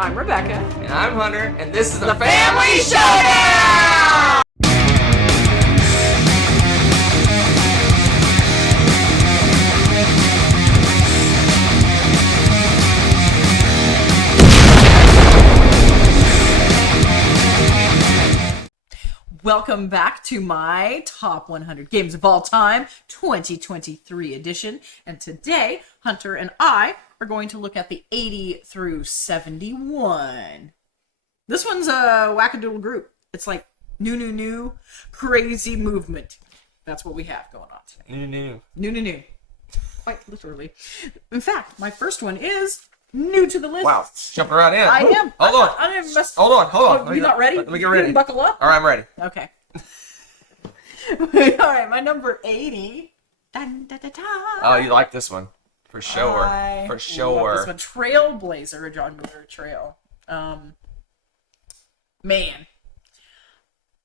I'm Rebecca. And I'm Hunter, and this is the Family Showdown! Welcome back to my Top 100 Games of All Time 2023 edition. And today, Hunter and I are going to look at the 80 through 71. This one's a wackadoodle group. It's like new, crazy movement. That's what we have going on today. New. Quite literally. In fact, my first one is new to the list. Wow, jumping right in. I am. Hold on. Hold on. Oh, you not ready? Let me get ready. You buckle up? All right, I'm ready. Okay. All right, my number 80. Dun, da, da, da. Oh, you like this one. For sure. For Love sure. this one. Trailblazer, a John Muir trail. Man.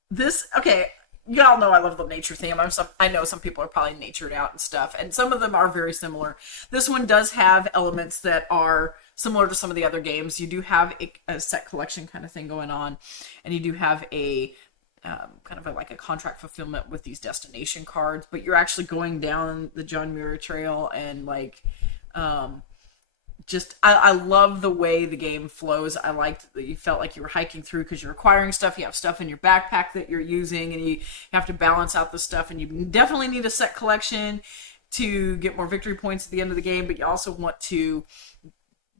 This, okay, y'all know I love the nature theme. I know some people are probably natured out and stuff, and some of them are very similar. This one does have elements that are similar to some of the other games. You do have a set collection kind of thing going on, and you do have a kind of like a contract fulfillment with these destination cards, but you're actually going down the John Muir trail and like I love the way the game flows. I liked that you felt like you were hiking through because you're acquiring stuff. You have stuff in your backpack that you're using, and you have to balance out the stuff, and you definitely need a set collection to get more victory points at the end of the game, but you also want to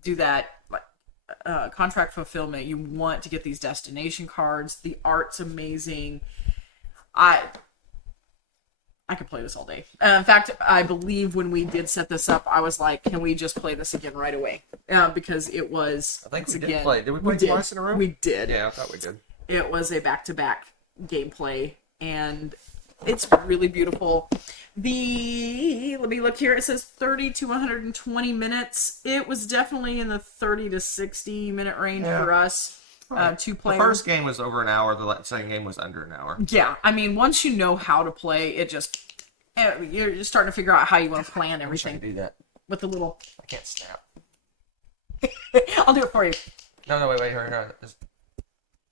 do that contract fulfillment. You want to get these destination cards. The art's amazing. I could play this all day. In fact, I believe when we did set this up, I was like, can we just play this again right away? Because it was... I think we did play. Did we play twice in a row? We did. Yeah, I thought we did. It was a back-to-back gameplay, and it's really beautiful. Let me look here. It says 30 to 120 minutes. It was definitely in the 30 to 60 minute range for us. Right. Two players. The first game was over an hour. The second game was under an hour. Yeah, I mean, once you know how to play, you're just starting to figure out how you want to plan everything. I wish I could do that. With the little... I can't snap. I'll do it for you. No, wait. Here.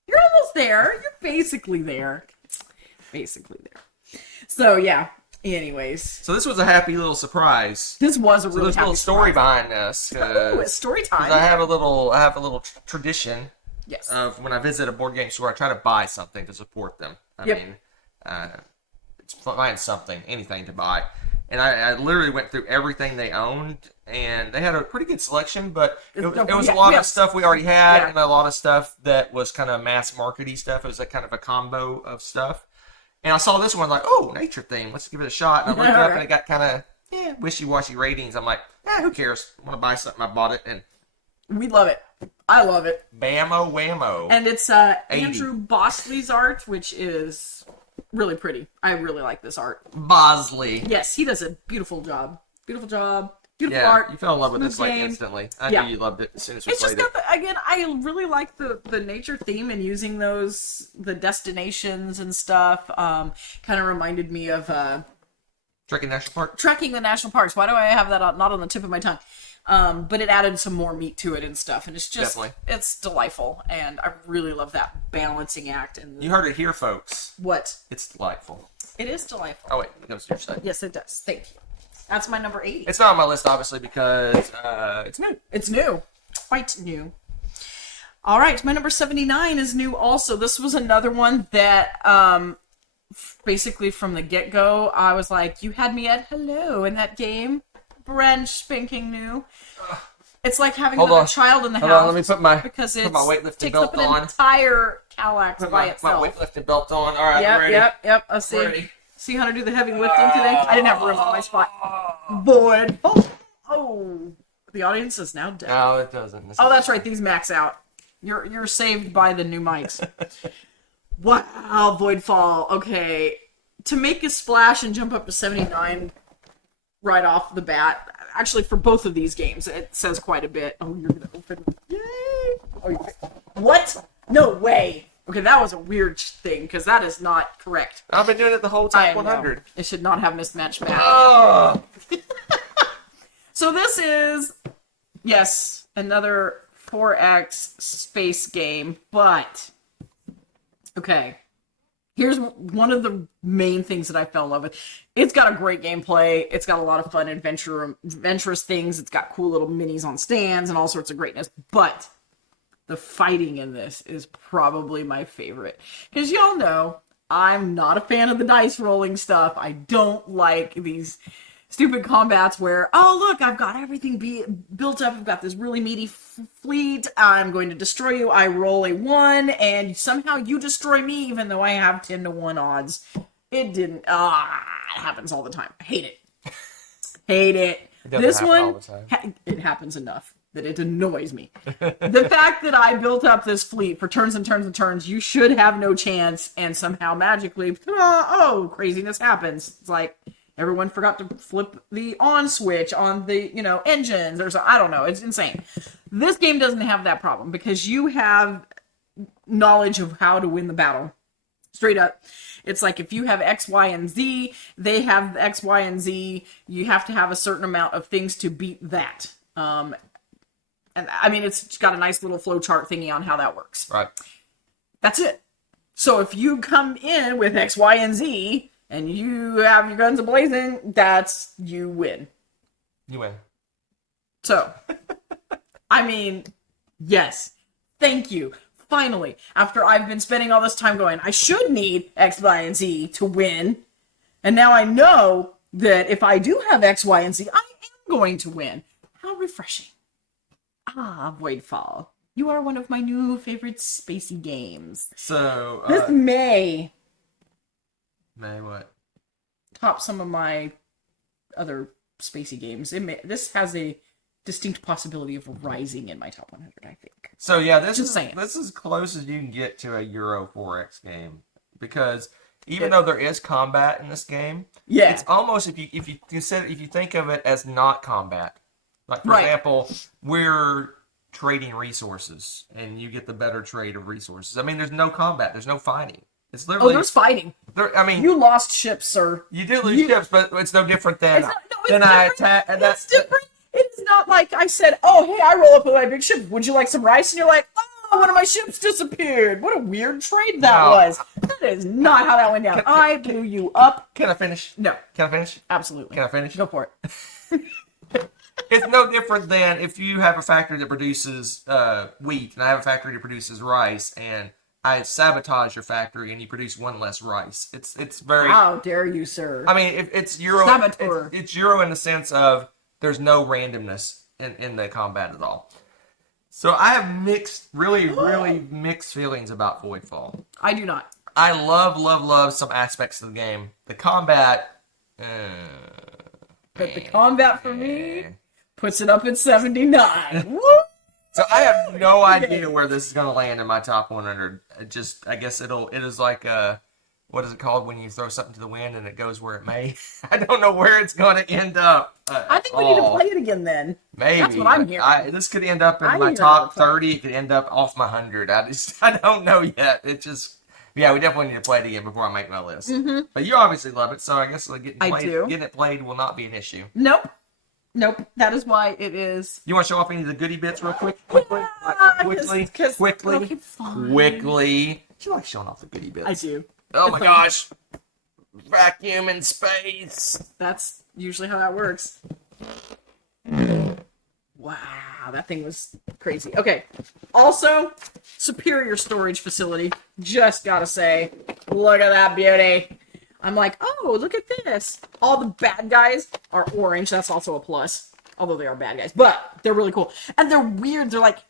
You're almost there. You're basically there. So, yeah. Anyways. So this was a happy little surprise. This was a really there's happy a little story surprise. behind this. Oh, it's story time. I have a little tradition. Yes. Of when I visit a board game store, I try to buy something to support them. I mean, it's buying something, anything to buy. And I literally went through everything they owned, and they had a pretty good selection, but it was a lot of stuff we already had, and a lot of stuff that was kind of mass markety stuff. It was kind of a combo of stuff. And I saw this one, like, oh, nature theme, let's give it a shot. And I looked up, and it got kind of wishy-washy ratings. I'm like, who cares? I want to buy something. I bought it, and we love it. I love it. Bammo whammo. And it's Andrew Bosley's art, which is really pretty. I really like this art. Bosley. Yes, he does a beautiful job. Beautiful art. You fell in love with this game. instantly. I knew you loved it as soon as we played it. Again, I really like the nature theme and using the destinations and stuff. Kind of reminded me of Trekking National Park. Trekking the National Parks. Why do I have that not on the tip of my tongue? But it added some more meat to it and stuff, and it's just it's delightful, and I really love that balancing act. And you heard it here, folks. What? It's delightful. It is delightful. Oh wait, it goes to your side. Yes, it does. Thank you. That's my number 80. It's not on my list, obviously, because it's new. It's new. Quite new. All right, my number 79 is new also. This was another one that basically from the get-go, I was like, you had me at hello in that game. Brand spanking new. It's like having another child in the house. Hold on, let me put my weightlifting takes belt up an on. entire Kallax by itself. My weightlifting belt on. All right, I'm ready. Yep. I'll see. Ready. See how to do the heavy lifting today? I didn't have room on my spot. Boyd. Oh. The audience is now dead. No, it doesn't. That's right. These max out. You're saved by the new mics. Wow, Voidfall. Okay. To make a splash and jump up to 79 right off the bat. Actually, for both of these games, it says quite a bit. Oh, you're going to open. Yay! What? No way. Okay, that was a weird thing, because that is not correct. I've been doing it the whole top 100. It should not have mismatched math. Oh. So this is, yes, another 4X space game, but okay. Here's one of the main things that I fell in love with. It's got a great gameplay. It's got a lot of fun adventurous things. It's got cool little minis on stands and all sorts of greatness. But the fighting in this is probably my favorite. Because y'all know, I'm not a fan of the dice rolling stuff. I don't like these stupid combats where, oh, look, I've got everything built up. I've got this really meaty fleet. I'm going to destroy you. I roll a 1, and somehow you destroy me, even though I have 10-1 odds. It didn't. It happens all the time. I hate it. Hate it. This one, it happens enough that it annoys me. The fact that I built up this fleet for turns and turns and turns, you should have no chance, and somehow magically, craziness happens. It's like, everyone forgot to flip the on switch on the, engines or so. I don't know. It's insane. This game doesn't have that problem because you have knowledge of how to win the battle. Straight up. It's like if you have X, Y, and Z, they have X, Y, and Z. You have to have a certain amount of things to beat that. And I mean, it's got a nice little flow chart thingy on how that works. Right. That's it. So if you come in with X, Y, and Z, and you have your guns a-blazing, you win. You win. So, I mean, yes. Thank you. Finally, after I've been spending all this time going, I should need X, Y, and Z to win. And now I know that if I do have X, Y, and Z, I am going to win. How refreshing. Voidfall. You are one of my new favorite spacey games. So, this May what? Top some of my other spacey games. This has a distinct possibility of rising in my top 100, I think. So yeah, this is as close as you can get to a Euro 4X game, because even though there is combat in this game, it's almost if you think of it as not combat. Like for example, we're trading resources, and you get the better trade of resources. I mean, there's no combat, there's no fighting. It's literally there's fighting. You lost ships, sir. You did lose ships, but it's no different than I attack. It's different. It's not like I said, oh, hey, I roll up with my big ship. Would you like some rice? And you're like, oh, one of my ships disappeared. What a weird trade that was. That is not how that went down. I blew you up. Can I finish? No. Can I finish? Absolutely. Can I finish? Go for it. It's no different than if you have a factory that produces wheat, and I have a factory that produces rice, and I sabotage your factory and you produce 1 less rice. It's very. How dare you, sir? I mean, it's Euro. Saboteur. It's Euro in the sense of there's no randomness in the combat at all. So I have really mixed feelings about Voidfall. I do not. I love some aspects of the game. The combat. But the combat for me puts it up at 79. Woo! So I have no idea where this is going to land in my top 100. I guess it is like what is it called when you throw something to the wind and it goes where it may? I don't know where it's going to end up. I think we need to play it again then. Maybe. That's what I'm hearing. This could end up in my top 30. It could end up off my 100. I don't know yet. We definitely need to play it again before I make my list. Mm-hmm. But you obviously love it, so I guess getting it played will not be an issue. Nope. That is why it is. You want to show off any of the goodie bits real quick? Quickly. You like showing off the goodie bits? I do. Oh my gosh. Vacuum in space. That's usually how that works. Wow, that thing was crazy. Okay. Also, superior storage facility. Just gotta say, look at that beauty. I'm like, oh, look at this. All the bad guys are orange. That's also a plus. Although they are bad guys. But they're really cool. And they're weird. They're like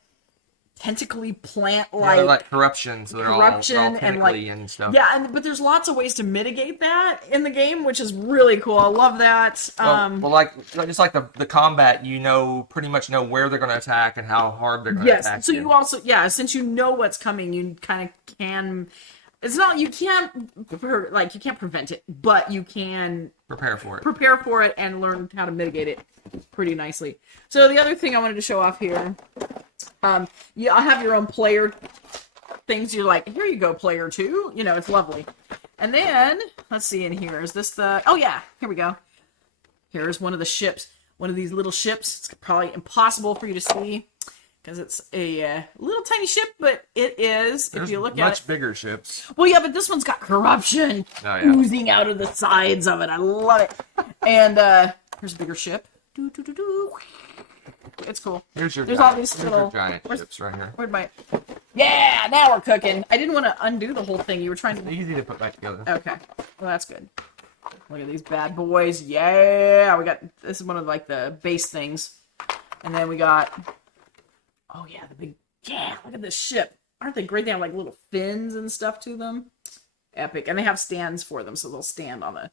tentacly plant-like. Yeah, they're like corruption. So they're all tentacly and stuff. Yeah, but there's lots of ways to mitigate that in the game, which is really cool. I love that. Just like the combat, pretty much know where they're going to attack and how hard they're going to attack. Yes, so you also, since you know what's coming, you kind of can... It's not, you can't prevent it, but you can prepare for it and learn how to mitigate it pretty nicely. So the other thing I wanted to show off here, I'll have your own player things. You're like, here you go, player 2. It's lovely. And then, let's see in here. Is this the, oh yeah, here we go. Here's one of the ships. One of these little ships. It's probably impossible for you to see. because it's a little tiny ship, but it is. There's if you look much at it, bigger ships. well, yeah, but this one's got corruption oozing out of the sides of it. I love it. And here's a bigger ship. It's cool. There's There's all these your little giant ships right here. Where'd my? Yeah, now we're cooking. I didn't want to undo the whole thing. You were trying to. Easy to put back together. Okay, well that's good. Look at these bad boys. Yeah, we got. This is one of like the base things, and then we got. Oh yeah, the big. Yeah, look at this ship. Aren't they great? They have like little fins and stuff to them. Epic, and they have stands for them, so they'll stand on their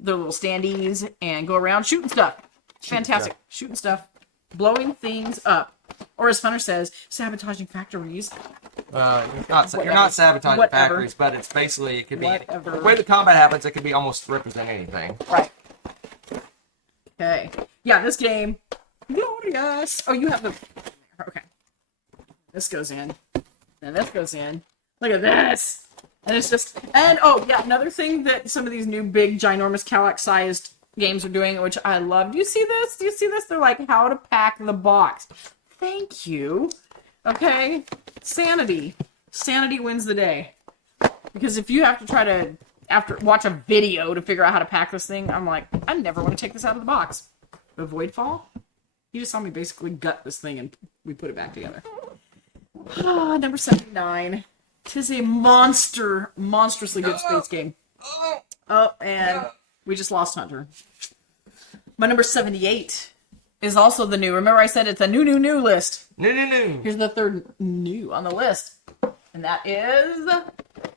little standees and go around shooting stuff. Fantastic, shooting stuff, blowing things up. Or as Funner says, sabotaging factories. You're not sabotaging factories, but it's basically, it could be, Whatever. the way the combat happens, it could be almost represent anything. Right. Okay. Yeah, this game. Glorious. Oh, you have the. Okay. This goes in. And this goes in. Look at this. And it's just. And oh, yeah, another thing that some of these new big, ginormous Cadillac sized games are doing, which I love. Do you see this? Do you see this? They're like, how to pack the box. Thank you. Okay? Sanity. Sanity wins the day. Because if you have to try to watch a video to figure out how to pack this thing, I'm like, I never want to take this out of the box. But Voidfall? You just saw me basically gut this thing and we put it back together. Number 79. 'Tis a monstrously good space game. Oh, and we just lost Hunter. My number 78 is also the new. Remember I said it's a new list. New. Here's the third new on the list. And that is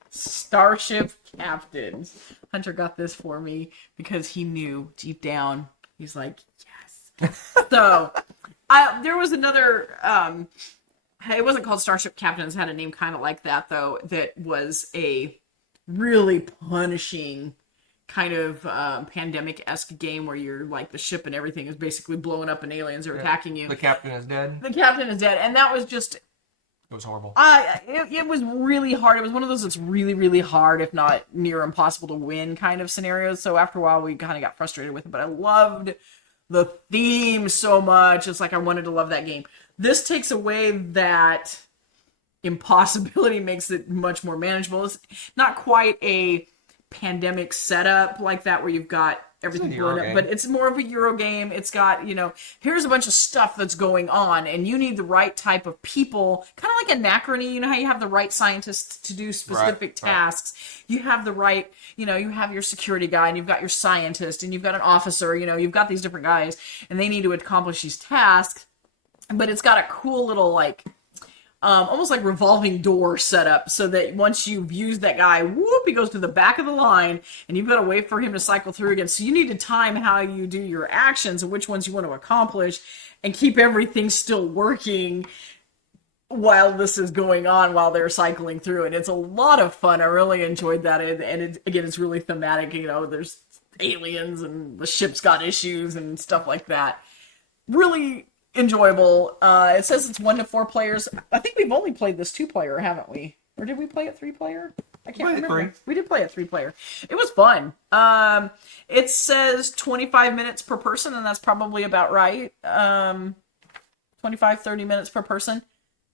Starship Captains. Hunter got this for me because he knew deep down. He's like, yes. So, there was another, it wasn't called Starship Captains. It had a name kind of like that, though, that was a really punishing kind of pandemic-esque game where you're like the ship and everything is basically blowing up and aliens are attacking you. The captain is dead. The captain is dead, and that was just. It was horrible. It was really hard. It was one of those that's really, really hard, if not near impossible to win kind of scenarios. So after a while, we kind of got frustrated with it. But I loved the theme so much. It's like I wanted to love that game. This takes away that impossibility, makes it much more manageable. It's not quite a pandemic setup like that where you've got everything blown up, but it's more of a Euro game. It's got, here's a bunch of stuff that's going on, and you need the right type of people, kind of like Anachrony. You know how you have the right scientists to do specific tasks. Right. You have the right, you have your security guy, and you've got your scientist, and you've got an officer. You've got these different guys, and they need to accomplish these tasks. But it's got a cool little almost like revolving door setup, so that once you've used that guy, whoop, he goes to the back of the line, and you've got to wait for him to cycle through again. So you need to time how you do your actions and which ones you want to accomplish, and keep everything still working while this is going on, while they're cycling through. And it's a lot of fun. I really enjoyed that. And it's really thematic. There's aliens, and the ship's got issues and stuff like that. Really enjoyable. It says it's 1 to 4 players. I think we've only played this 2-player, haven't we? Or did we play it 3-player? I can't remember. We did play it 3-player. It was fun. It says 25 minutes per person, and that's probably about right. 25, 30 minutes per person.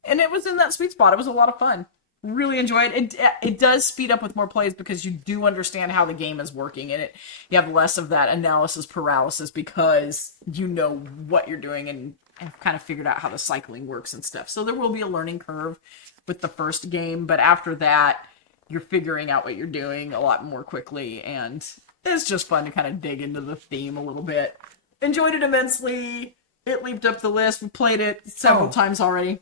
And it was in that sweet spot. It was a lot of fun. Really enjoyed it. It does speed up with more plays because you do understand how the game is working, and you have less of that analysis paralysis because you know what you're doing and kind of figured out how the cycling works and stuff. So there will be a learning curve with the first game, but after that, you're figuring out what you're doing a lot more quickly, and it's just fun to kind of dig into the theme a little bit. Enjoyed it immensely. It leaped up the list. We played it several times already.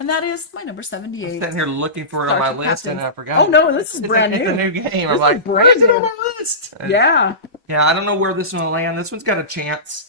And that is my number 78. I'm sitting here looking for it on my list, and I forgot. Oh, no, this is brand new. It's a new game. I'm like, why is it on my list? Yeah. Yeah, I don't know where this one will land. This one's got a chance.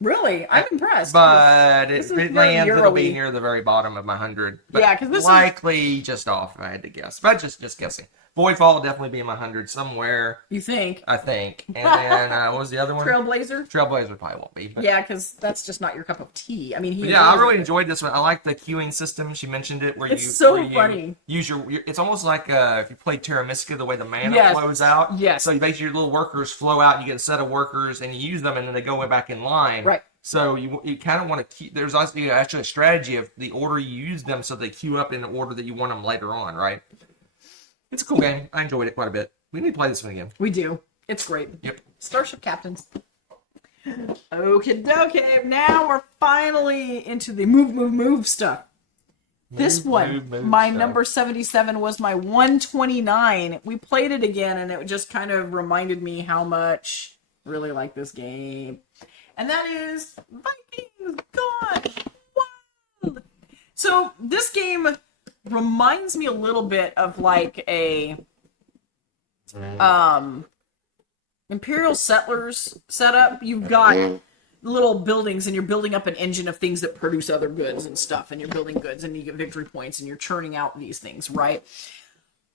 Really? I'm impressed. But if it lands, it'll be near the very bottom of my 100. But yeah, because this likely just off, if I had to guess. But just guessing. Voidfall will definitely be in my 100 somewhere. You think? I think. And then, what was the other one? Trailblazer? Trailblazer probably won't be. But... Yeah, because that's just not your cup of tea. I mean, I really enjoyed this one. I like the queuing system. She mentioned it. Where it's so funny. Use your it's almost like if you play Terra Mystica, the way the mana flows out. Yes. So basically your little workers flow out, and you get a set of workers, and you use them, and then they go back in line. Right. So you kind of want to keep. There's also actually a strategy of the order you use them, so they queue up in the order that you want them later on, right? It's a cool game. I enjoyed it quite a bit. We need to play this one again. We do. It's great. Yep. Starship Captains. Okay, dokie. Now we're finally into the move stuff. This one, my number 77 was my 129. We played it again, and it just kind of reminded me how much I really like this game. And that is Vikings Gone Wild. So this game reminds me a little bit of like a Imperial Settlers setup. You've got little buildings, and you're building up an engine of things that produce other goods and stuff, and you're building goods, and you get victory points, and you're churning out these things, right?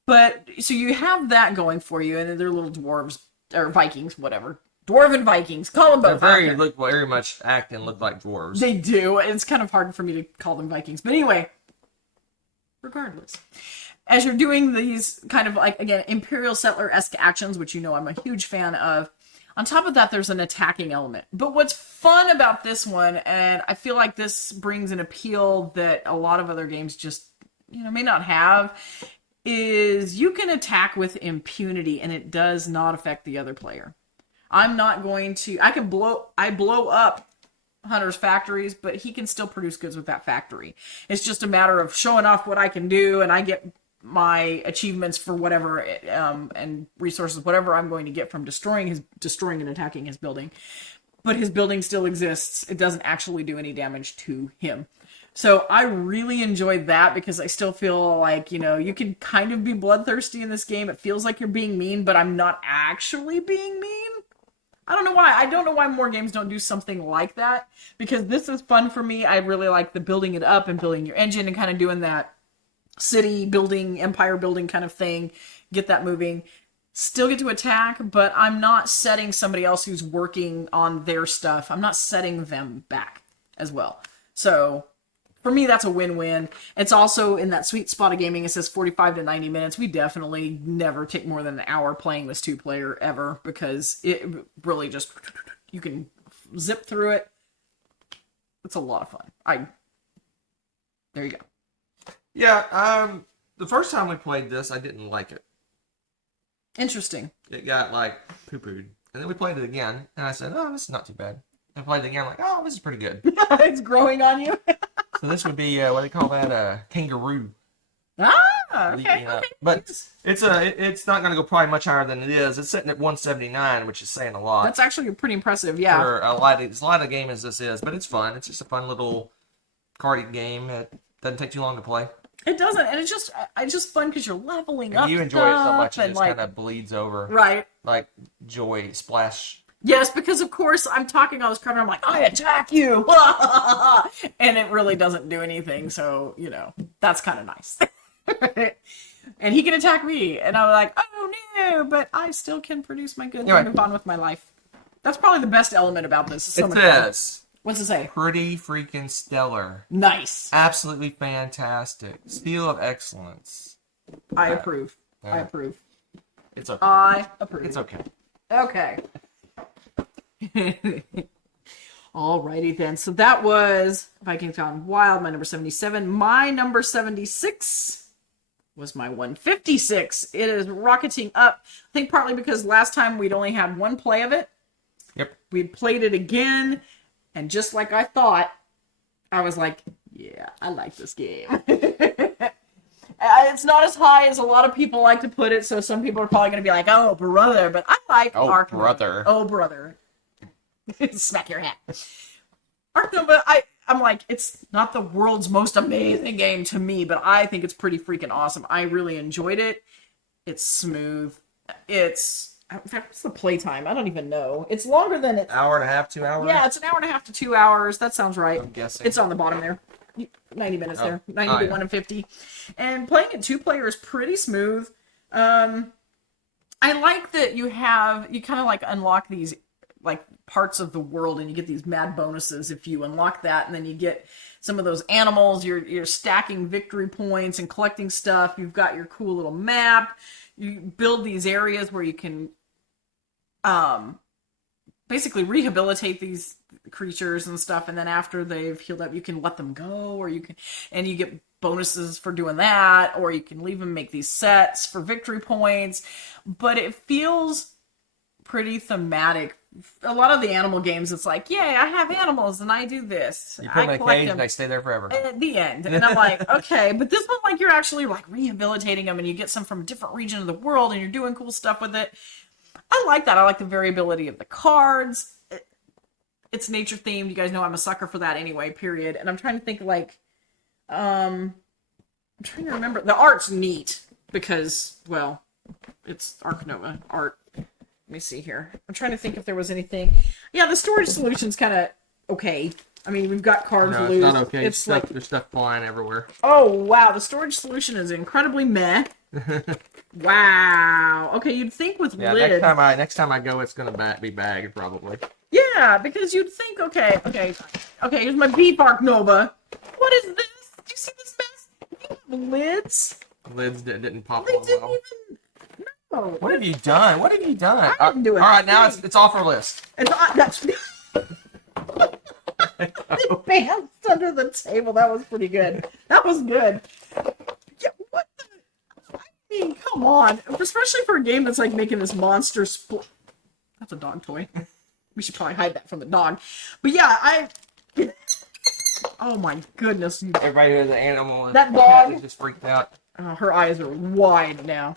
But so you have that going for you, and they're little dwarves or Vikings, whatever. Dwarven Vikings, call them both. They very much act and look like dwarves. They do. It's kind of hard for me to call them Vikings, but anyway, regardless. As you're doing these kind of like, again, Imperial Settler-esque actions, which you know I'm a huge fan of, on top of that, there's an attacking element. But what's fun about this one, and I feel like this brings an appeal that a lot of other games just, may not have, is you can attack with impunity, and it does not affect the other player. I'm not going to... I blow up Hunter's factories, but he can still produce goods with that factory. It's just a matter of showing off what I can do, and I get my achievements for whatever and resources, whatever I'm going to get from destroying and attacking his building. But his building still exists. It doesn't actually do any damage to him. So I really enjoyed that because I still feel like, you can kind of be bloodthirsty in this game. It feels like you're being mean, but I'm not actually being mean. I don't know why. I don't know why more games don't do something like that, because this is fun for me. I really like the building it up and building your engine and kind of doing that city building, empire building kind of thing. Get that moving. Still get to attack, but I'm not setting somebody else who's working on their stuff. I'm not setting them back as well. So for me, that's a win-win. It's also in that sweet spot of gaming. It says 45 to 90 minutes. We definitely never take more than an hour playing this two-player ever, because it really just, you can zip through it. It's a lot of fun. There you go. Yeah, the first time we played this, I didn't like it. Interesting. It got, poo-pooed. And then we played it again, and I said, oh, this is not too bad. I played it again, oh, this is pretty good. It's growing on you. So this would be, what do they call that, kangaroo. Okay. But it's not going to go probably much higher than it is. It's sitting at 179, which is saying a lot. That's actually pretty impressive, yeah. For a lot of game as this is, but it's fun. It's just a fun little cardy game. It doesn't take too long to play. It doesn't, and it's just fun because you're leveling up. You enjoy it so much, and it just kind of bleeds over. Right. Like joy splash. Yes, because of course I'm talking all this crap and I'm like, I attack you! And it really doesn't do anything, so, that's kind of nice. And he can attack me, and I'm like, oh no, but I still can produce my goods and move on with my life. That's probably the best element about this. It's so much fun. What's it say? Pretty freaking stellar. Nice. Absolutely fantastic. Seal of excellence. I approve. I approve. It's okay. I approve. It's okay. Okay. Alrighty then. So that was Vikings Gone Wild, my number 77. My number 76 was my 156. It is rocketing up. I think partly because last time we'd only had one play of it. Yep. We played it again, and just like I thought, I was like, yeah, I like this game. It's not as high as a lot of people like to put it, so some people are probably going to be like, oh, brother, but I like Ark. Brother. Oh, brother. Smack your hat. Arkham, but I'm like, it's not the world's most amazing game to me, but I think it's pretty freaking awesome. I really enjoyed it. It's smooth. In fact, what's the playtime? I don't even know. It's longer than it. Hour and a half, 2 hours? Yeah, it's an hour and a half to 2 hours. That sounds right. I'm guessing. It's on the bottom there. 90 minutes there. 90 to 1 and 50. And playing it two-player is pretty smooth. I like that you kind of unlock these parts of the world, and you get these mad bonuses if you unlock that, and then you get some of those animals. You're stacking victory points and collecting stuff. You've got your cool little map. You build these areas where you can basically rehabilitate these creatures and stuff, and then after they've healed up, you can let them go, or you get bonuses for doing that, or you can leave them, make these sets for victory points. But it feels pretty thematic. A lot of the animal games, it's like, yay, I have animals and I do this. You put them in a cage and they stay there forever. At the end. And I'm like, okay, but this one, like, you're actually like rehabilitating them, and you get some from a different region of the world, and you're doing cool stuff with it. I like that. I like the variability of the cards. It's nature themed. You guys know I'm a sucker for that anyway, period. And I'm trying to think, like, I'm trying to remember. The art's neat because, well, it's Arc Nova art. Let me see here. I'm trying to think if there was anything. Yeah, the storage solution's kind of okay. I mean, we've got cards No, loose. it's not okay. It's like, there's stuff flying everywhere. oh wow, the storage solution is incredibly meh. Wow. Okay, you'd think with Yeah, lid. next time I go, it's gonna be bagged probably. Yeah, because you'd think, okay, here's my beef Arc Nova. What is this? Do you see this mess? You have lids? Lids didn't pop They on didn't well. even. No. What have you done? What have you done? I didn't do it. All right, now it's off our list. It's that's. They bounced under the table. That was pretty good. That was good. Yeah, what the? I mean, come on. Especially for a game that's like making this monster split. That's a dog toy. We should probably hide that from the dog. But yeah, oh my goodness. Everybody who has an animal. That dog is just freaked out. Her eyes are wide now.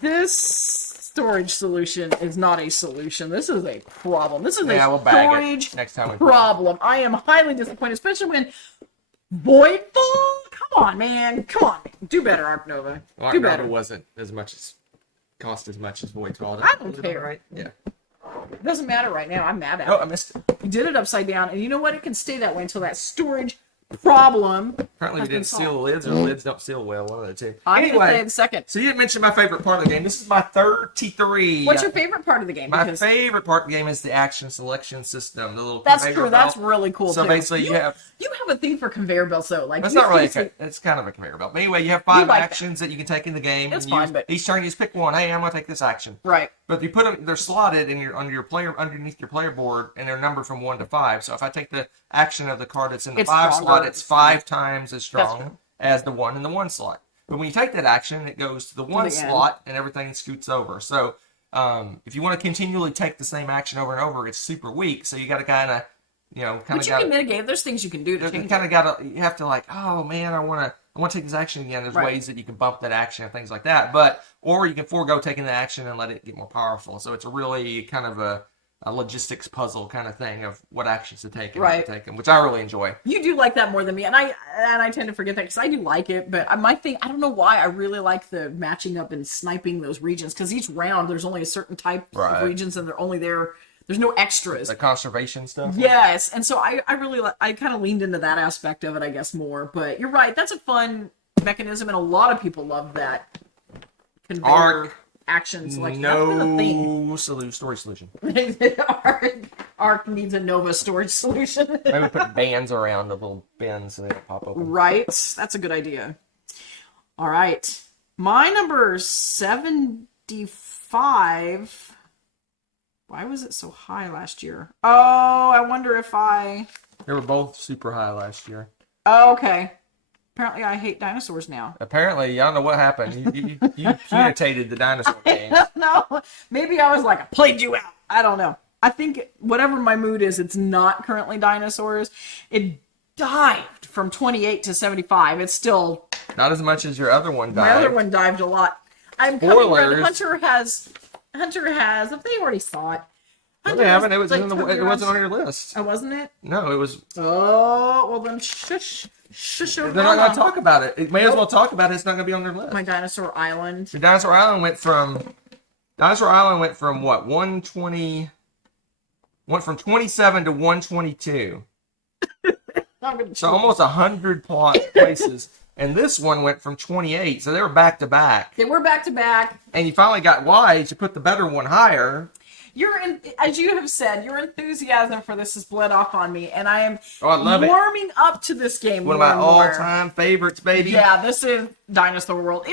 This storage solution is not a solution. This is a problem. This is Yeah, a we'll bag storage it next time we problem. I am highly disappointed, especially when Voidfall. Come on, man. Come on. Do better, Arc Nova. Arc Do Nova better. wasn't cost as much as Voidfall. I don't care. Right? Yeah. It doesn't matter right now. I'm mad at Oh, I it. missed it. You did it upside down, and you know what? It can stay that way until that storage problem. Apparently we has been didn't seal the solved. lids, or the lids don't seal well. One of the two. I'm gonna say Anyway, the second. so you didn't mention my favorite part of the game. This is my 33. What's your favorite part of the game? My Because favorite part of the game is the action selection system. The little that's conveyor true. That's belt. really cool. So too. basically, you have. You have a thing for conveyor belts, though. Like It's you not really. see- It's kind of a conveyor belt. But anyway, you have 5 like actions that you can take in the game. It's and fine, but- each turn you just pick one. Hey, I'm gonna take this action. Right. But you put them, they're slotted in your underneath your player board, and they're numbered from 1 to 5. So if I take the action of the card that's in the It's 5 stronger. slot, it's 5 times as That's strong as the one in the 1 slot. But when you take that action, it goes to the 1 end. slot, and everything scoots over. So if you want to continually take the same action over and over, it's super weak. So you got to kind of, But you can mitigate. There's things you can do to you change kind it. of got to. You have to like, oh man, I want to take this action again. There's Right. ways that you can bump that action and things like that. But or you can forego taking the action and let it get more powerful. So it's a really kind of a logistics puzzle kind of thing of what actions to take and Right. not to take them, which I really enjoy. You do like that more than me, and I tend to forget that because I do like it. But my thing, I don't know why I really like the matching up and sniping those regions, because each round there's only a certain type Right. of regions, and they're only there. There's no extras. The conservation stuff. Yes, and so I really I kind of leaned into that aspect of it, I guess, more. But you're right, that's a fun mechanism, and a lot of people love that conveyor Arc. action selection. That's been a thing. No story solution. Arc needs a Nova storage solution. Maybe put bands around the little bins so they don't pop open. Right, that's a good idea. All right, my number 75. Why was it so high last year? Oh, I wonder if I... They were both super high last year. Oh, okay. Apparently I hate dinosaurs now. Apparently, I don't know what happened. You punitated the dinosaur games. No, maybe I was like, I played you out. I don't know. I think whatever my mood is, it's not currently dinosaurs. It dived from 28 to 75. It's still... Not as much as your other one died. My other one dived a lot. I'm coming where Spoilers. Hunter has, if they already saw it. No, Hunter they haven't. has, It was like, it turned wasn't on around- your list. Oh, wasn't it? No, it was. Oh, well then shush. They're not going to talk about it. It may as well talk about it. It's not going to be on their list. My Dinosaur Island. The Dinosaur Island went from what 120. Went from 27 to 122. So almost 100 plot places. And this one went from 28. So they were back to back. They were back to back. And you finally got wise to put the better one higher. As you have said, your enthusiasm for this has bled off on me, and I am Oh, I love it. warming up to this game. One of more my and more. all-time favorites, baby. Yeah, this is Dinosaur World.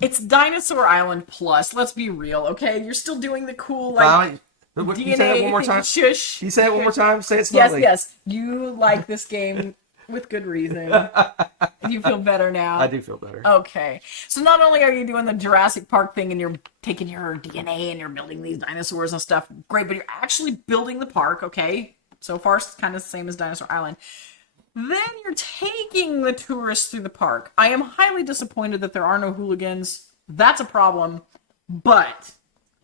It's Dinosaur Island Plus. Let's be real, okay? You're still doing the cool, like, Finally, Can DNA you say that one more time? shush. Can you say it one more time? Say it Yes, slowly. yes. You like this game with good reason. Do you feel better now? I do feel better. Okay. So not only are you doing the Jurassic Park thing and you're taking your DNA and you're building these dinosaurs and stuff, great, but you're actually building the park, okay? So far, it's kind of the same as Dinosaur Island. Then you're taking the tourists through the park. I am highly disappointed that there are no hooligans. That's a problem, but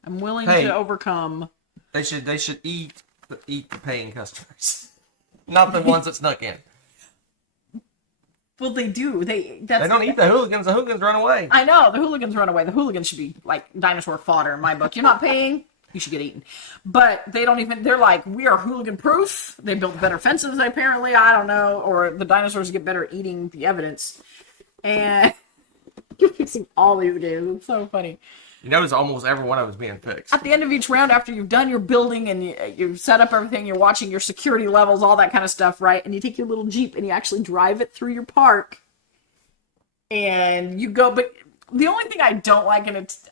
I'm willing to overcome. They should eat the paying customers, not the ones that snuck in. Well, they do. They don't eat the hooligans. The hooligans run away. I know the hooligans run away. The hooligans should be like dinosaur fodder in my book. You're not paying, you should get eaten. But they don't even. They're like, we are hooligan proof. They built better fences apparently. I don't know, or the dinosaurs get better at eating the evidence. And you're fixing all these games. It's so funny. You notice almost every one of them is being fixed. At the end of each round, after you've done your building and you've set up everything, you're watching your security levels, all that kind of stuff, right? And you take your little Jeep and you actually drive it through your park. And you go, but the only thing I don't like, and it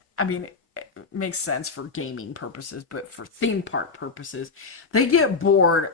makes sense for gaming purposes, but for theme park purposes, they get bored.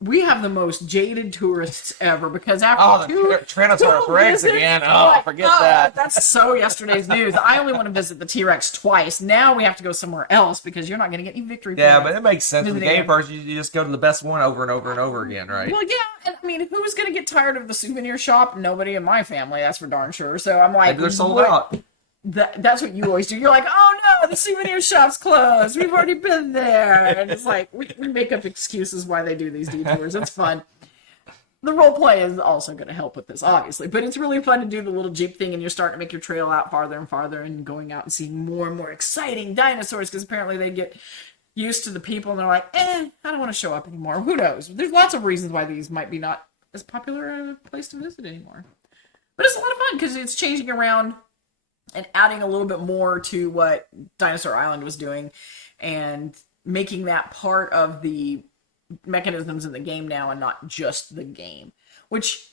We have the most jaded tourists ever because after the Tyrannosaurus Rex again. Oh, forget that. That's so yesterday's news. I only want to visit the T-Rex twice. Now we have to go somewhere else because you're not going to get any victory points. Yeah, but it makes sense. With the game parks, you just go to the best one over and over and over again, right? Well, yeah, and I mean, who's going to get tired of the souvenir shop? Nobody in my family, that's for darn sure. So I'm like, maybe they're sold out. That's what you always do. You're like, oh no, the souvenir shop's closed. We've already been there. And it's like, we make up excuses why they do these detours. It's fun. The role play is also going to help with this, obviously. But it's really fun to do the little Jeep thing and you're starting to make your trail out farther and farther and going out and seeing more and more exciting dinosaurs because apparently they get used to the people and they're like, I don't want to show up anymore. Who knows? There's lots of reasons why these might be not as popular a place to visit anymore. But it's a lot of fun because it's changing around and adding a little bit more to what Dinosaur Island was doing and making that part of the mechanisms in the game now and not just the game, which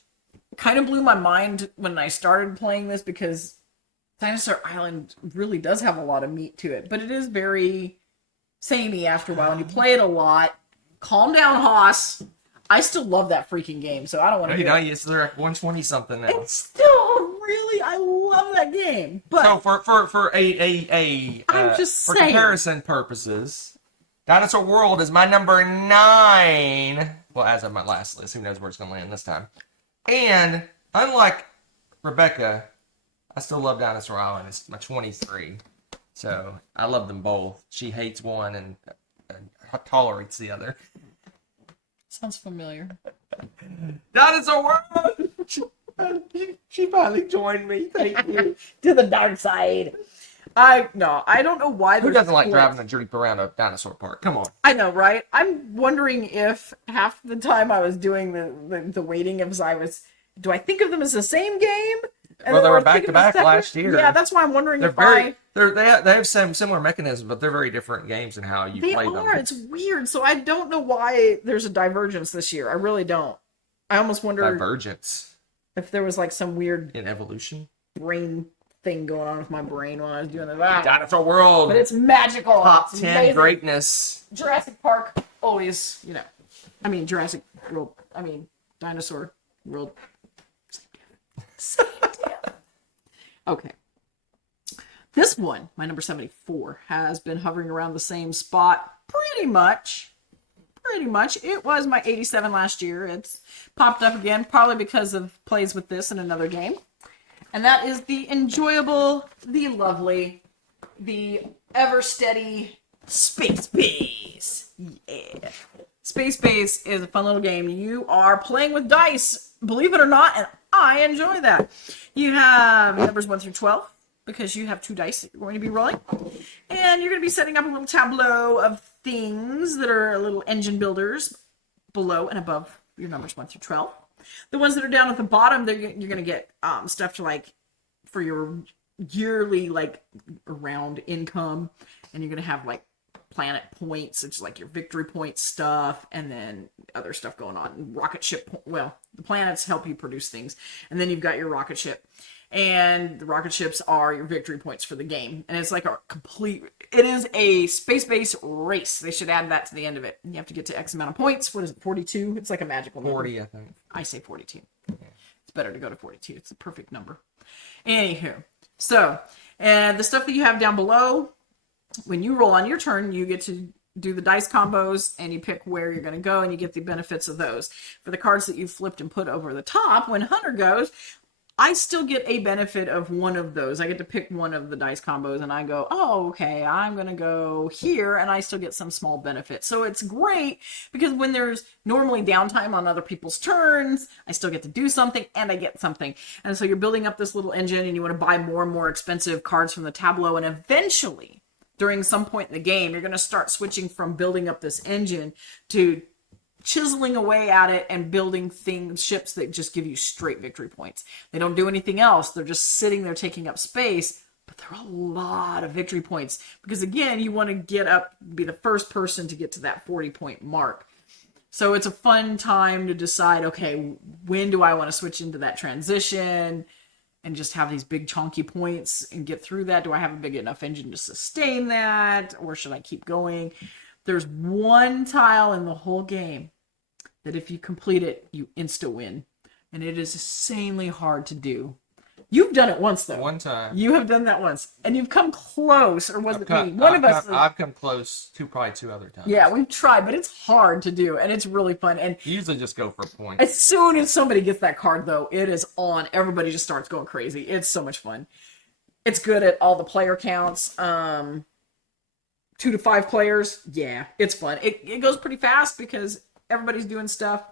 kind of blew my mind when I started playing this because Dinosaur Island really does have a lot of meat to it, but it is very samey after a while and you play it a lot. Calm down, Haas. I still love that freaking game, so I don't want to. It's they're like 120 something now. It's still really, I love that game. But so for I'm just for saying. comparison purposes, Dinosaur World is my number 9. Well, as of my last list, who knows where it's going to land this time. And unlike Rebecca, I still love Dinosaur Island. It's my 23. So I love them both. She hates one and tolerates the other. Sounds familiar. Dinosaur World! She finally joined me. Thank you. To the dark side. I don't know why. Who doesn't like driving a Jeep around a dinosaur park? Come on. I know, right? I'm wondering if half the time I was doing the waiting, do I think of them as the same game? Well, they were back to back last year. Yeah, that's why I'm wondering they have some similar mechanisms, but they're very different games in how you play them. They are. It's weird. So I don't know why there's a divergence this year. I really don't. I almost wonder if there was like some weird in evolution brain thing going on with my brain when I was doing that. Dinosaur World, but it's magical. Top it's 10 amazing. Greatness. Jurassic Park always, Jurassic World. Dinosaur World. Okay. This one, my number 74, has been hovering around the same spot pretty much. It was my 87 last year. It's popped up again, probably because of plays with this in another game. And that is the enjoyable, the lovely, the ever steady Space Base. Yeah. Space Base is a fun little game. You are playing with dice, believe it or not, and I enjoy that. You have numbers 1 through 12 because you have 2 dice that you're going to be rolling. And you're going to be setting up a little tableau of things that are little engine builders below and above your numbers 1 through 12. The ones that are down at the bottom, you're going to get stuff to for your yearly around income. And you're going to have planet points, it's like your victory point stuff, and then other stuff going on. Rocket ship, the planets help you produce things. And then you've got your rocket ship. and the rocket ships are your victory points for the game. And it's like it is a space-based race. They should add that to the end of it. You have to get to X amount of points. What is it, 42? It's like a magical number. 40, I think. I say 42. It's better to go to 42. It's the perfect number. Anywho, so, and the stuff that you have down below, when you roll on your turn, you get to do the dice combos, and you pick where you're going to go, and you get the benefits of those. For the cards that you flipped and put over the top, when Hunter goes, I still get a benefit of one of those. I get to pick one of the dice combos, and I go, oh, okay, I'm going to go here, and I still get some small benefit. So it's great, because when there's normally downtime on other people's turns, I still get to do something, and I get something. And so you're building up this little engine, and you want to buy more and more expensive cards from the tableau, and eventually, during some point in the game, you're going to start switching from building up this engine to chiseling away at it and building ships that just give you straight victory points. They don't do anything else. They're just sitting there taking up space, but they're a lot of victory points because, again, you want to get up, be the first person to get to that 40-point mark. So it's a fun time to decide, okay, when do I want to switch into that transition and just have these big chunky points and get through that? Do I have a big enough engine to sustain that, or should I keep going? There's one tile in the whole game that if you complete it, you insta-win. And it is insanely hard to do. You've done it once, though. One time. You have done that once. And you've come close, or was it me? One of us. I've come close probably two other times. Yeah, we've tried, but it's hard to do, and it's really fun. And you usually just go for points. As soon as somebody gets that card, though, it is on. Everybody just starts going crazy. It's so much fun. It's good at all the player counts. 2 to 5 players. Yeah, it's fun. It goes pretty fast because everybody's doing stuff.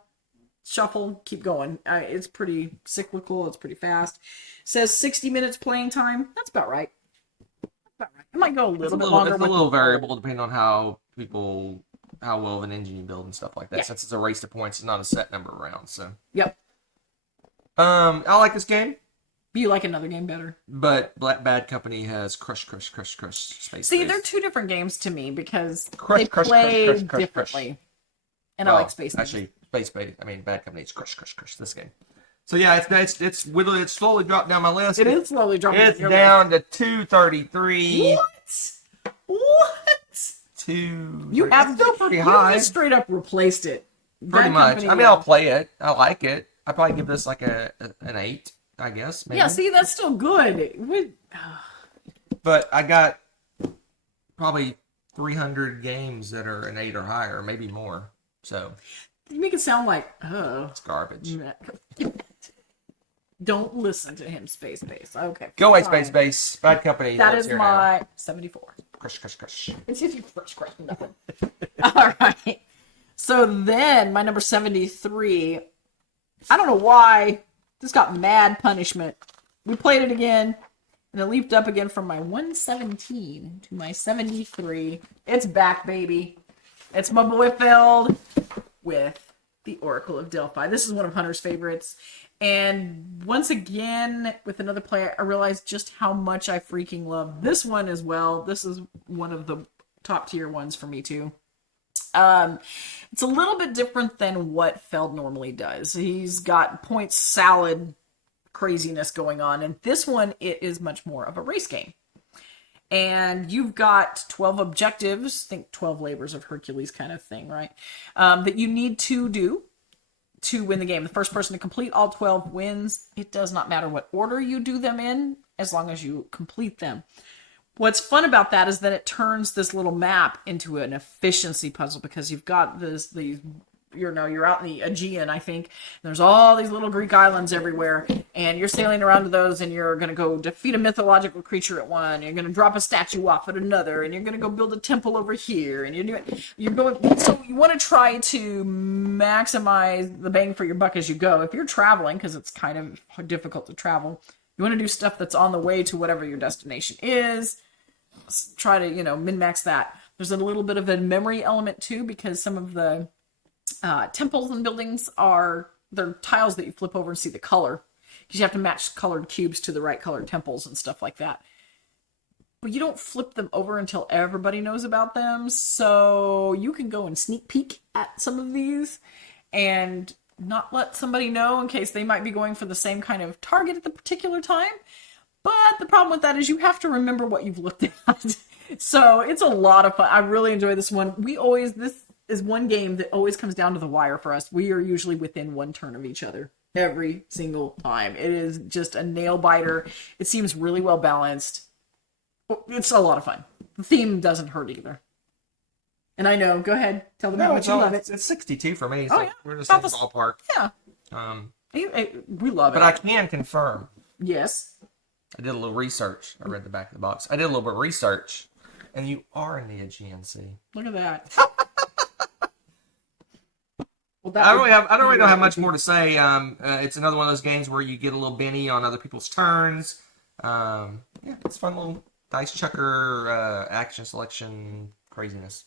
Shuffle, keep going. It's pretty cyclical. It's pretty fast. It says 60 minutes playing time. That's about right. It might go a little bit longer. It's a little variable depending on how well of an engine you build and stuff like that. Yeah. Since it's a race to points, it's not a set number of rounds. So. Yep. I like this game. You like another game better? But Bad Company has Crush Space. See, they're two different games to me because they play differently. And I like Space. Actually, Bad Company is Crush. This game. So yeah, it's slowly dropped down my list. It is slowly dropping. It's down to 233. What? You have still pretty high. You straight up replaced it. Pretty much. I'll play it. I like it. I'd probably give this like an 8, I guess. Maybe. Yeah. See, that's still good. But I got probably 300 games that are an 8 or higher, maybe more. So you make it sound like, oh, it's garbage. Don't listen to him, Space Base. Okay. Go away, Space Base. Bad Company. That is my 74. Crush. It's just you crush nothing. All right. So then my number 73. I don't know why this got mad punishment. We played it again, and it leaped up again from my 117 to my 73. It's back, baby. It's my boy Feld with the Oracle of Delphi. This is one of Hunter's favorites. And once again, with another player, I realized just how much I freaking love this one as well. This is one of the top tier ones for me too. It's a little bit different than what Feld normally does. He's got point salad craziness going on. And this one, it is much more of a race game. And you've got 12 objectives, think 12 labors of Hercules kind of thing, right? That you need to do to win the game. The first person to complete all 12 wins. It does not matter what order you do them in, as long as you complete them. What's fun about that is that it turns this little map into an efficiency puzzle because you've got you're out in the Aegean, I think. There's all these little Greek islands everywhere, and you're sailing around to those, and you're going to go defeat a mythological creature at one, you're going to drop a statue off at another, and you're going to go build a temple over here, and so you want to try to maximize the bang for your buck as you go. If you're traveling, because it's kind of difficult to travel, you want to do stuff that's on the way to whatever your destination is. Try to, min-max that. There's a little bit of a memory element, too, because some of the temples and buildings they're tiles that you flip over and see the color, because you have to match colored cubes to the right colored temples and stuff like that. But you don't flip them over until everybody knows about them, so you can go and sneak peek at some of these, and not let somebody know in case they might be going for the same kind of target at the particular time. But the problem with that is you have to remember what you've looked at. So it's a lot of fun. I really enjoy this one. This is one game that always comes down to the wire for us. We are usually within one turn of each other every single time. It is just a nail biter. It seems really well balanced. It's a lot of fun. The theme doesn't hurt either. And I know, go ahead, tell them how much you love it. It's 62 for me, so yeah. we're just in the About ballpark. Yeah. We love it. But I can confirm. Yes. I did a little research. I read the back of the box. I did a little bit of research, and you are in the Aegean Sea. Look at that. Well, I don't really know how much more to say. It's another one of those games where you get a little Benny on other people's turns. Yeah, it's a fun little dice chucker, action selection craziness.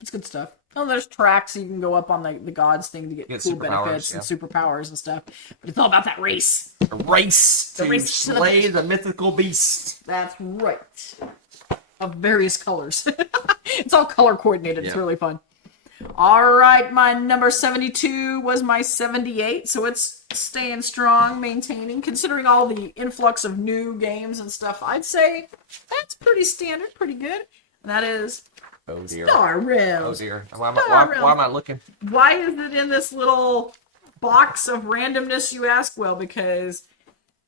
It's good stuff. Oh, there's tracks so you can go up on the gods thing to get cool benefits and superpowers and stuff. But it's all about that race. The race to slay the mythical beast. That's right. Of various colors. It's all color coordinated. Yeah. It's really fun. All right, my number 72 was my 78, so it's staying strong, maintaining. Considering all the influx of new games and stuff, I'd say that's pretty standard, pretty good. And that is Star Realms. Oh dear. Why am I looking? Why is it in this little box of randomness, you ask? Well, because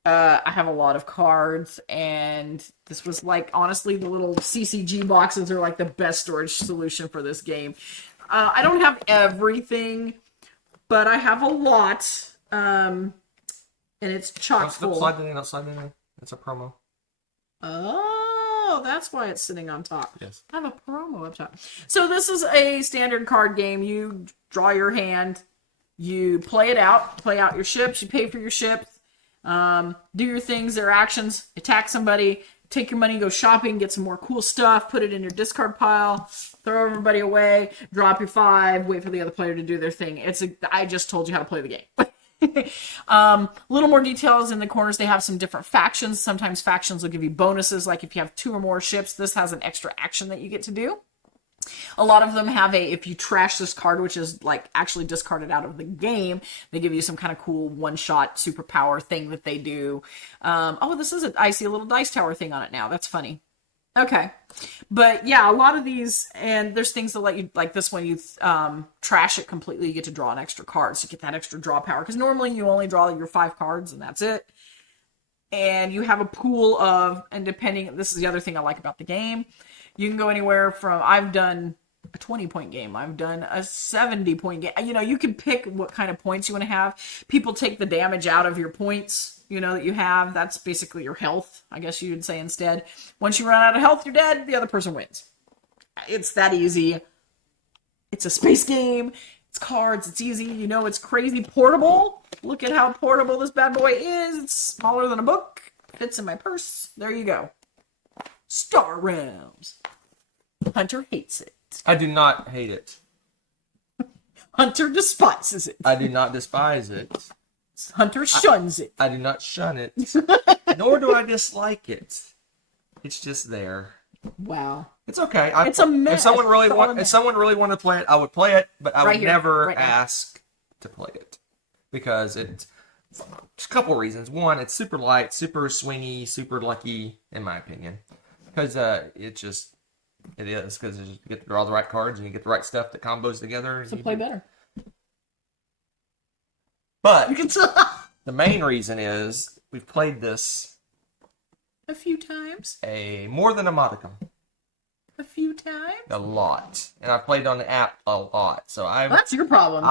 I have a lot of cards, and this was like, honestly, the little CCG boxes are like the best storage solution for this game. I don't have everything, but I have a lot, and it's chock full. Slide it in. It's a promo. Oh, that's why it's sitting on top. Yes. I have a promo up top. So this is a standard card game. You draw your hand, you play out your ships, you pay for your ships, do your things, their actions, attack somebody, take your money, go shopping, get some more cool stuff, put it in your discard pile, throw everybody away, drop your 5, wait for the other player to do their thing. I just told you how to play the game. Little more details in the corners. They have some different factions. Sometimes factions will give you bonuses, like if you have 2 or more ships, this has an extra action that you get to do. A lot of them have if you trash this card, which is like actually discarded out of the game, they give you some kind of cool one-shot superpower thing that they do. I see a little dice tower thing on it now. That's funny. Okay. But yeah, a lot of these, and there's things that let you, like this one, you trash it completely, you get to draw an extra card, so you get that extra draw power, because normally you only draw your 5 cards, and that's it. And you have a pool of, and depending, this is the other thing I like about the game, you can go anywhere from, I've done a 20-point game, I've done a 70-point game. You know, you can pick what kind of points you want to have. People take the damage out of your points, you know, that you have. That's basically your health, I guess you would say instead. Once you run out of health, you're dead, the other person wins. It's that easy. It's a space game. It's cards. It's easy. You know, it's crazy portable. Look at how portable this bad boy is. It's smaller than a book. Fits in my purse. There you go. Star Realms. Hunter hates it. I do not hate it. Hunter despises it. I do not despise it. Hunter shuns it. I do not shun it. Nor do I dislike it. It's just there. Wow. It's okay. It's a mess. If someone really wanted to play it, I would play it, but I would never ask to play it. Because it's a couple reasons. One, it's super light, super swingy, super lucky, in my opinion. Because it is. Because you get to draw the right cards and you get the right stuff that combos together. So play better. But the main reason is we've played this a few times. More than a modicum. A few times. A lot, and I've played on the app a lot. So that's your problem.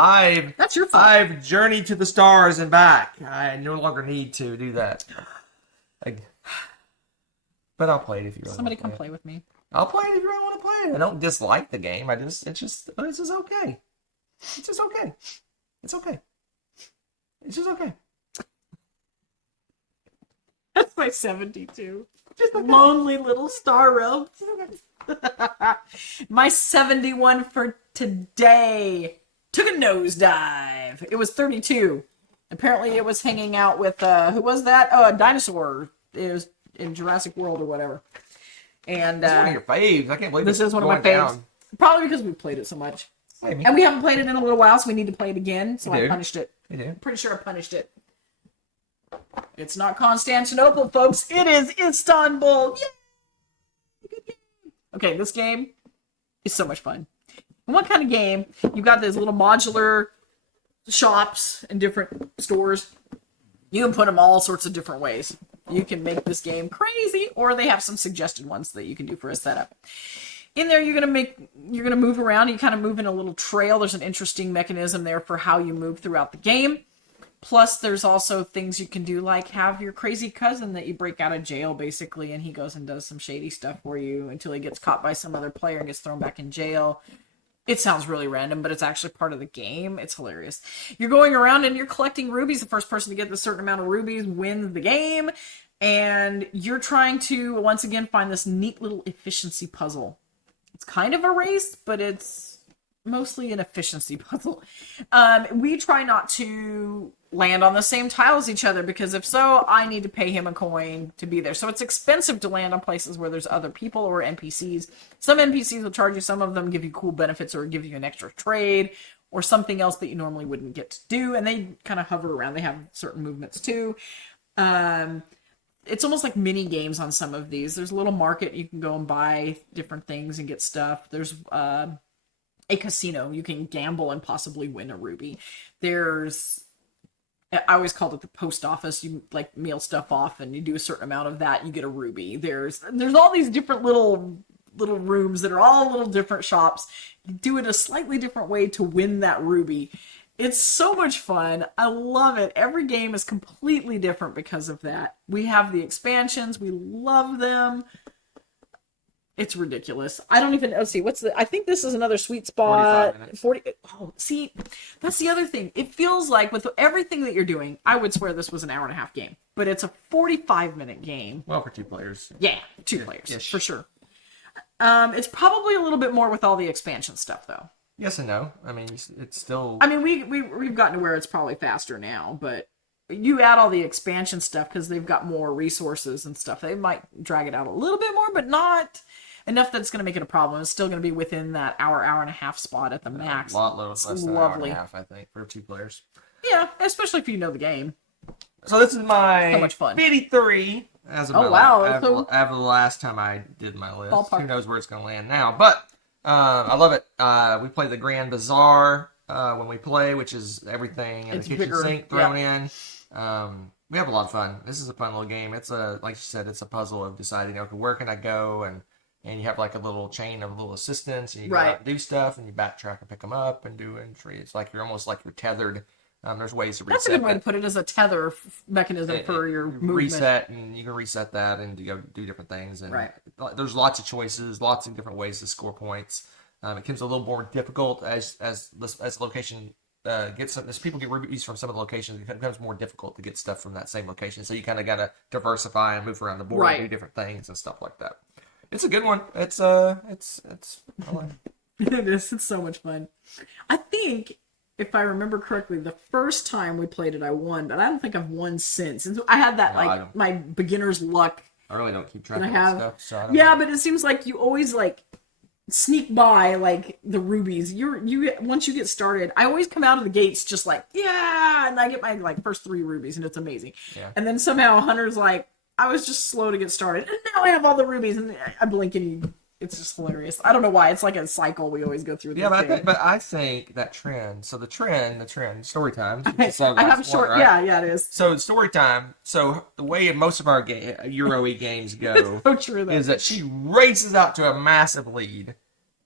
That's your fault. I've journeyed to the stars and back. I no longer need to do that. But I'll play it if you really Somebody want to come play with me. I'll play it if you really want to play it. I don't dislike the game. It's just okay. It's just okay. It's okay. It's just okay. That's my 72. Just a lonely little Star Realm. My 71 for today took a nosedive. It was 32. Apparently it was hanging out with, who was that? Oh, a dinosaur. It was in Jurassic World or whatever. And this is one of your faves. I can't believe this is one of my faves. Probably because we played it so much. Maybe. And we haven't played it in a little while, so we need to play it again. So I punished it. You do. Pretty sure I punished it. It's not Constantinople, folks. It is Istanbul. Yay! Okay, this game is so much fun. And what kind of game? You've got these little modular shops and different stores. You can put them all sorts of different ways. You can make this game crazy, or they have some suggested ones that you can do for a setup. In there, you're gonna move around. You kind of move in a little trail. There's an interesting mechanism there for how you move throughout the game. Plus, there's also things you can do, like have your crazy cousin that you break out of jail, basically, and he goes and does some shady stuff for you until he gets caught by some other player and gets thrown back in jail. It sounds really random, but it's actually part of the game. It's hilarious. You're going around and you're collecting rubies. The first person to get a certain amount of rubies wins the game. And you're trying to, once again, find this neat little efficiency puzzle. It's kind of a race, but it's mostly an efficiency puzzle. We try not to land on the same tile as each other, because if so, I need to pay him a coin to be there. So it's expensive to land on places where there's other people or NPCs. Some NPCs will charge you, some of them give you cool benefits or give you an extra trade or something else that you normally wouldn't get to do, and they kind of hover around. They have certain movements too. It's almost like mini games on some of these. There's a little market, you can go and buy different things and get stuff. There's a casino, you can gamble and possibly win a ruby. There's, I always called it the post office. You like mail stuff off and you do a certain amount of that, you get a ruby. There's all these different little rooms that are all little different shops. You do it a slightly different way to win that ruby. It's so much fun. I love it. Every game is completely different because of that. We have the expansions. We love them. It's ridiculous. I don't even, let's see, I think this is another sweet spot. 40. Oh, see, that's the other thing. It feels like with everything that you're doing, I would swear this was an hour and a half game, but it's a 45-minute game. Well, for 2 players. Yeah, 2 players, for sure. It's probably a little bit more with all the expansion stuff, though. Yes and no. I mean, it's still... I mean, we've gotten to where it's probably faster now, but you add all the expansion stuff because they've got more resources and stuff. They might drag it out a little bit more, but not enough that it's going to make it a problem. It's still going to be within that hour and a half spot at the max. A lot less than an hour and a half, I think, for 2 players. Yeah, especially if you know the game. So this is my so much fun. 53 as of after the last time I did my list. Ballpark. Who knows where it's going to land now, but I love it. We play the Grand Bazaar when we play, which is everything in the kitchen sink thrown in. We have a lot of fun. This is a fun little game. It's like you said, it's a puzzle of deciding, okay, where can I go, and you have like a little chain of little assistants, and you go out and do stuff, and you backtrack and pick them up and do entry. It's like you're almost like you're tethered. There's ways to reset. That's a good way to put it, as a tether mechanism for your movement. Reset, and you can reset that and go do different things. And there's lots of choices, lots of different ways to score points. It becomes a little more difficult as location gets some. As people get rubies from some of the locations, it becomes more difficult to get stuff from that same location. So you kind of got to diversify and move around the board and do different things and stuff like that. It's a good one. It's I like it. It is. It's so much fun. I think, if I remember correctly, the first time we played it, I won, but I don't think I've won since. And so I had that, my beginner's luck. I really don't keep track of that stuff. So I don't know. But it seems like you always, sneak by, the rubies. Once you get started, I always come out of the gates just and I get my, first 3 rubies, and it's amazing. Yeah. And then somehow Hunter's I was just slow to get started, and now I have all the rubies, and I blink and it's just hilarious. I don't know why. It's like a cycle we always go through. Yeah, but I think that trend. So the trend, story time. I have short. Right? Yeah, it is. So story time. So the way most of our Euro-y games go so true, is that she races out to a massive lead.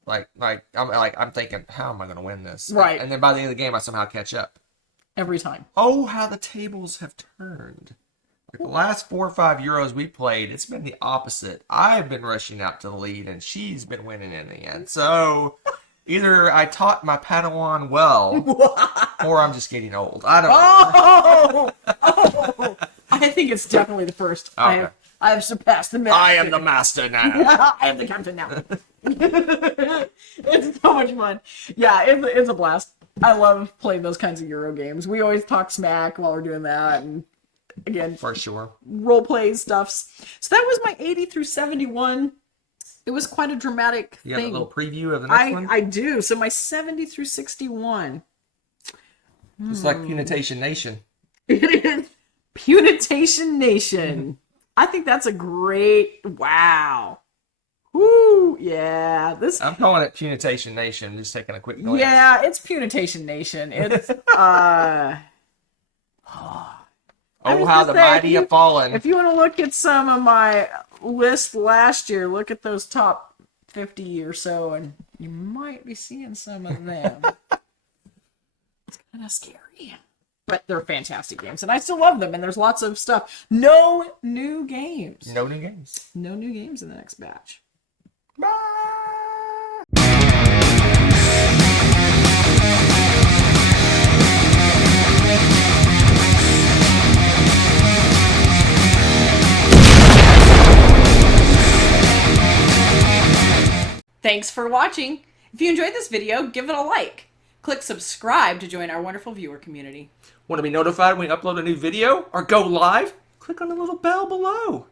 I'm thinking, how am I going to win this? Right. And then by the end of the game, I somehow catch up. Every time. Oh, how the tables have turned. The last 4 or 5 Euros we played, it's been the opposite. I've been rushing out to the lead, and she's been winning in the end. So either I taught my Padawan well, or I'm just getting old. I don't know. I think it's definitely the first. Okay. I have surpassed the master. I am the master now. I am the captain now. It's so much fun. Yeah, it's a blast. I love playing those kinds of Euro games. We always talk smack while we're doing that, and again, for sure, role play stuffs. So that was my 80 through 71. It was quite a dramatic thing. You have a little preview of the next one? I do. So my 70 through 61. Just like Punitation Nation. It is Punitation Nation. I think that's a great. Wow. Woo! Yeah, this. I'm calling it Punitation Nation. Just taking a quick glance. Yeah, it's Punitation Nation. It's Oh, how the mighty have fallen. If you want to look at some of my list last year, look at those top 50 or so, and you might be seeing some of them. It's kind of scary. But they're fantastic games, and I still love them, and there's lots of stuff. No new games. No new games. No new games in the next batch. Thanks for watching. If you enjoyed this video, give it a like. Click subscribe to join our wonderful viewer community. Want to be notified when we upload a new video or go live? Click on the little bell below.